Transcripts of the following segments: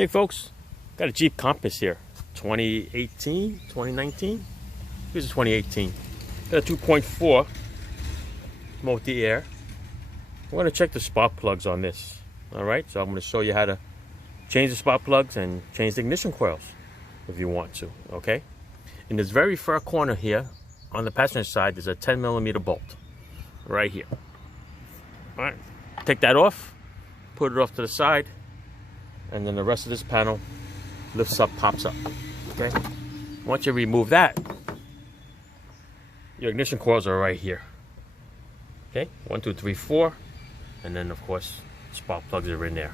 Hey folks, got a Jeep Compass here, 2018, 2019, this is 2018. Got a 2.4 multi-air. I'm going to check the spark plugs on this. Alright, so I'm going to show you how to change the spark plugs and change the ignition coils if you want to, okay? In this very far corner here, on the passenger side, there's a 10mm bolt right here. Alright, take that off, put it off to the side, and then the rest of this panel lifts up, pops up, okay? Once you remove that, your ignition coils are right here, okay? 1, 2, 3, 4, and then of course, spark plugs are in there.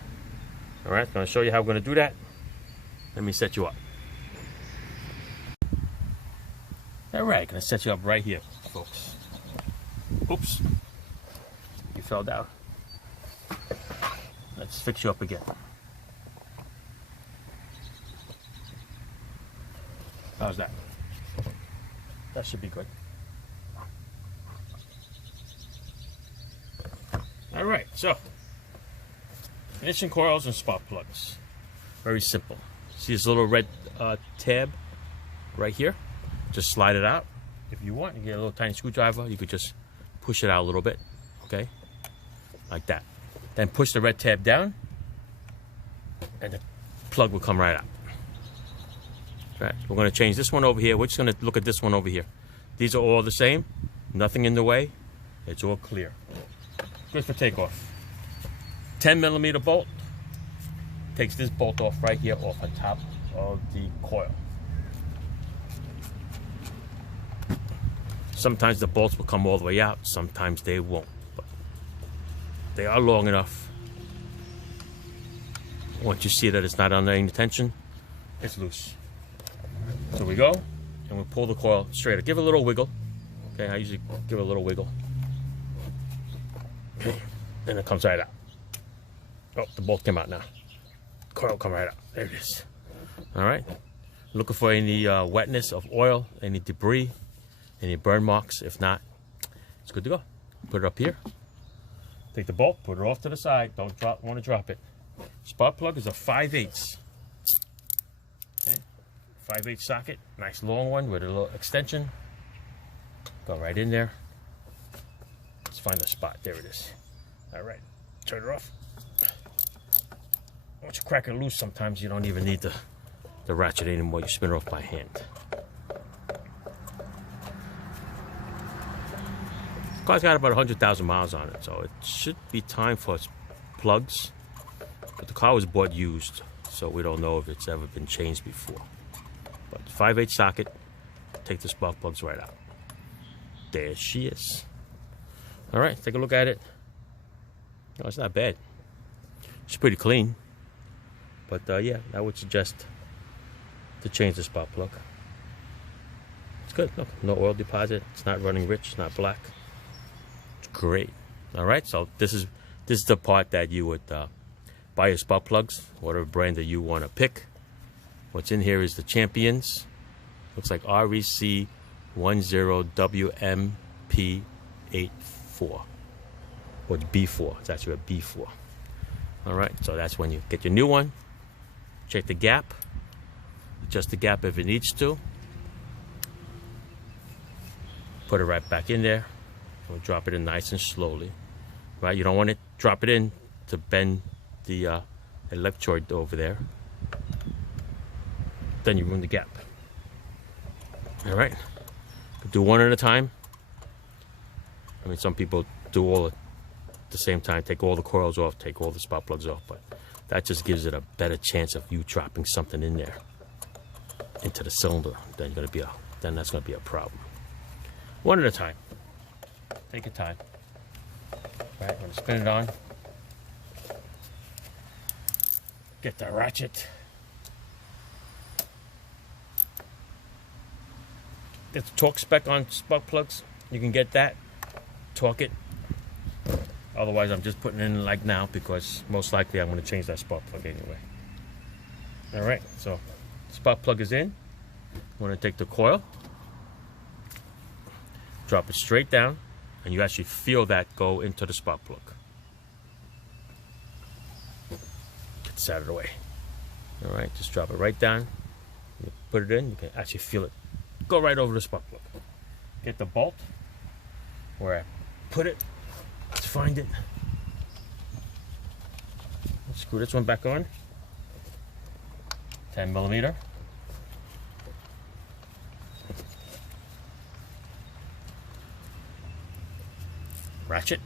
All right, I'm gonna show you how we're gonna do that. Let me set you up. All right, gonna set you up right here, folks. Oops, you fell down. Let's fix you up again. How's that? That should be good. All right, so ignition coils and spark plugs. Very simple. See this little red tab right here? Just slide it out. If you want, you get a little tiny screwdriver. You could just push it out a little bit, okay? Like that. Then push the red tab down, and the plug will come right out. Right, we're going to change this one over here. We're just going to look at this one over here. These are all the same. Nothing in the way. It's all clear. Good for takeoff. 10mm bolt. Takes this bolt off right here off on top of the coil. Sometimes the bolts will come all the way out. Sometimes they won't. But they are long enough. Once you see that it's not under any tension, it's loose. So we go, and we pull the coil straight up. Give it a little wiggle. Okay, I usually give it a little wiggle. Okay, then it comes right out. Oh, the bolt came out now. Coil come right out. There it is. All right. Looking for any wetness of oil, any debris, any burn marks. If not, it's good to go. Put it up here. Take the bolt, put it off to the side. Don't want to drop it. Spark plug is a 5/8. Okay. 5/8 socket, nice long one with a little extension. Go right in there. Let's find the spot. There it is. All right, turn it off. Once you crack it loose, sometimes you don't even need the ratchet anymore. You spin it off by hand. The car's got about 100,000 miles on it, so it should be time for its plugs. But the car was bought used, so we don't know if it's ever been changed before. But 5/8 socket, take the spark plugs right out. There she is. All right, take a look at it. No, it's not bad. It's pretty clean. But yeah, I would suggest to change the spark plug. It's good. Look, no oil deposit. It's not running rich. It's not black. It's great. All right, so this is the part that you would buy your spark plugs, whatever brand that you want to pick. What's in here is the Champions. Looks like REC 10WMP84. Or it's B4. It's actually a B4. All right, so that's when you get your new one. Check the gap. Adjust the gap if it needs to. Put it right back in there. We'll drop it in nice and slowly. Right, you don't want to drop it in to bend the electrode over there. Then you ruin the gap. All right, do one at a time. I mean, some people do all at the same time. Take all the coils off, take all the spark plugs off, but that just gives it a better chance of you dropping something in there into the cylinder. Then that's gonna be a problem. One at a time. Take your time. All right, I'm gonna spin it on. Get the ratchet. Get the torque spec on spark plugs. You can get that. Torque it. Otherwise, I'm just putting it in like now because most likely I'm going to change that spark plug anyway. All right, so spark plug is in. I'm going to take the coil, drop it straight down, and you actually feel that go into the spark plug. Get this out of the way. All right, just drop it right down. You put it in, you can actually feel it go right over the spark plug. Get the bolt where I put it. Let's find it. Let's screw this one back on. 10 millimeter. Ratchet.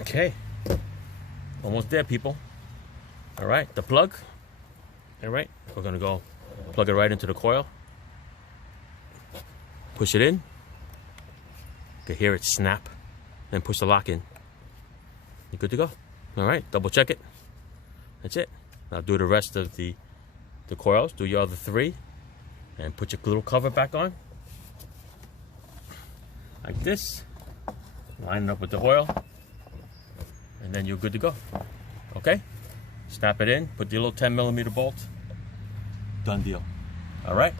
Okay. Almost there, people. All right, the plug. All right, we're gonna go plug it right into the coil. Push it in. You can hear it snap. Then push the lock in. You're good to go. All right, double check it. That's it. Now do the rest of the coils. Do your other 3, and put your little cover back on, like this. Line it up with the oil, and then you're good to go. Okay. Snap it in. Put the little 10 millimeter bolt. Done deal. All right.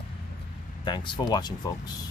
Thanks for watching, folks.